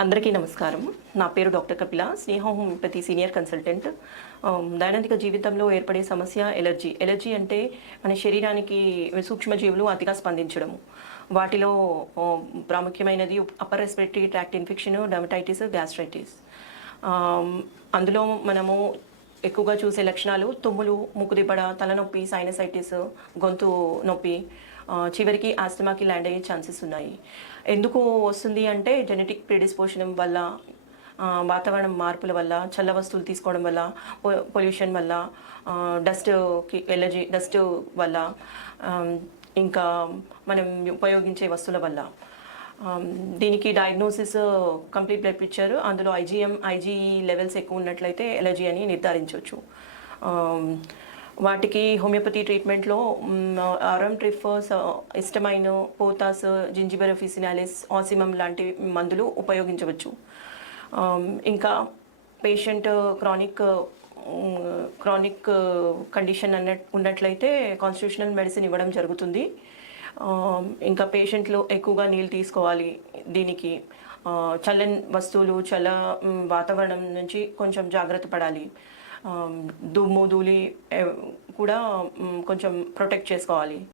అందరికీ నమస్కారం. నా పేరు doctor Kapila. Sneha homeopathy senior consultant. దైనందిక జీవితంలో ఏర్పడే సమస్య ఎలర్జీ. ఎలర్జీ అంటే మన శరీరానికి సూక్ష్మజీవులు అతిగా స్పందించడము. వాటిలో ప్రాముఖ్యమైనది upper respiratory tract infection dermatitis gastritis. అందులో మనము ఎక్కువగా చూసే లక్షణాలు తుమ్ములు ముక్కుదిబ్బడ తలనొప్పి సైనసైటిస్ గొంతు నొప్పి చివరికి ఆస్తమాకి ల్యాండ్ అయ్యే ఛాన్సెస్ ఉన్నాయి. ఎందుకు వస్తుంది అంటే జెనెటిక్ ప్రిడిస్పోషన్ వల్ల వాతావరణం మార్పుల వల్ల చల్ల వస్తువులు తీసుకోవడం వల్ల పొల్యూషన్ వల్ల డస్ట్కి ఎలర్జీ డస్ట్ వల్ల ఇంకా మనం ఉపయోగించే వస్తువుల వల్ల. Um, దీనికి డయాగ్నోసిస్ కంప్లీట్ బ్లడ్ పిక్చర్ అందులో ఐజీఎం ఐజీ లెవెల్స్ ఎక్కువ ఉన్నట్లయితే ఎలర్జీ అని నిర్ధారించవచ్చు. Um, వాటికి హోమియోపతి ట్రీట్మెంట్లో అరమ్ ట్రిఫర్స్ ఇస్టమైన్ పోతాస్ జింజిబర్ ఫిసినాలిస్ ఆసిమం లాంటి మందులు ఉపయోగించవచ్చు. Um, ఇంకా పేషెంట్ క్రానిక్ క్రానిక్ కండిషన్ అన్న ఉన్నట్లయితే కాన్స్టిట్యూషనల్ మెడిసిన్ ఇవ్వడం జరుగుతుంది. ఇంకా పేషెంట్లు ఎక్కువగా నీళ్ళు తీసుకోవాలి దీనికి. చల్లని వస్తువులు చల్ల వాతావరణం నుంచి కొంచెం జాగ్రత్త పడాలి. దుమ్ము ధూళి కూడా కొంచెం ప్రొటెక్ట్ చేసుకోవాలి.